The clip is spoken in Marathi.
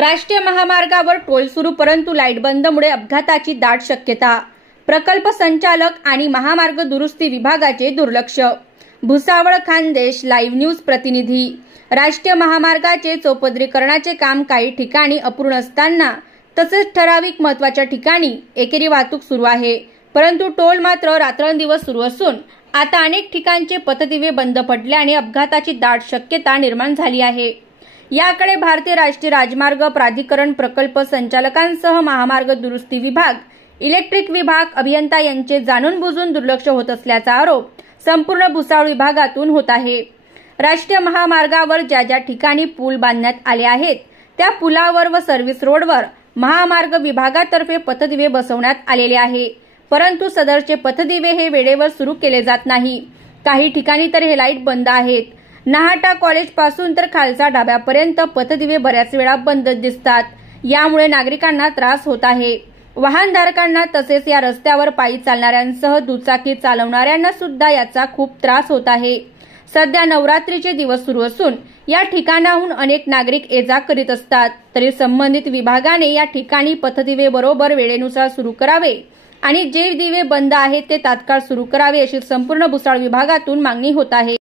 राष्ट्रीय महामार्गावर टोल सुरू, परंतु लाईट बंदमुळे अपघाताची दाट शक्यता. प्रकल्प संचालक आणि महामार्ग दुरुस्ती विभागाचे दुर्लक्ष. भुसावळ खानदेश लाईव्ह न्यूज प्रतिनिधी. राष्ट्रीय महामार्गाचे चौपदरीकरणाचे काम काही ठिकाणी अपूर्ण असताना तसेच ठराविक महत्त्वाच्या ठिकाणी एकेरी वाहतूक सुरू आहे, परंतु टोल मात्र रात्रंदिवस सुरू असून आता अनेक ठिकाणचे पथदिवे बंद पडल्याने अपघाताची दाट शक्यता निर्माण झाली आहे. याकडे भारतीय राष्ट्रीय राजमार्ग प्राधिकरण, प्रकल्प संचालकांसह महामार्ग दुरुस्ती विभाग, इलेक्ट्रिक विभाग, अभियंता यांचे जाणून बुजून दुर्लक्ष होत असल्याचा आरोप संपूर्ण भुसावळ विभागातून होत आहे. राष्ट्रीय महामार्गावर ज्या ज्या ठिकाणी पूल बांधण्यात आले आहेत त्या पुलावर व सर्व्हिस रोडवर महामार्ग विभागातर्फे पथदिवे बसवण्यात आलेले आहे, परंतु सदरचे पथदिवे हे वेळेवर सुरू केले जात नाही. काही ठिकाणी तर हे लाईट बंद आहेत. नाहाटा कॉलेज पासून तर खालसा ढाब्यापर्यंत पथदिवे बऱ्याच वेळा बंद दिसतात. यामुळे नागरिकांना त्रास होत आहे. वाहनधारकांना तसेच या रस्त्यावर पायी चालणाऱ्यांसह दुचाकी चालवणाऱ्यांना सुद्धा याचा खूप त्रास होत आहे. सध्या नवरात्रीचे दिवस सुरू असून या ठिकाणाहून अनेक नागरिक ये जा करीत असतात, तरी संबंधित विभागाने या ठिकाणी पथदिवे बरोबर वेळेनुसार सुरू करावे आणि जे दिवे बंद आहेत ते तात्काळ सुरू करावे अशी संपूर्ण भुसावळ विभागातून मागणी होत आहे.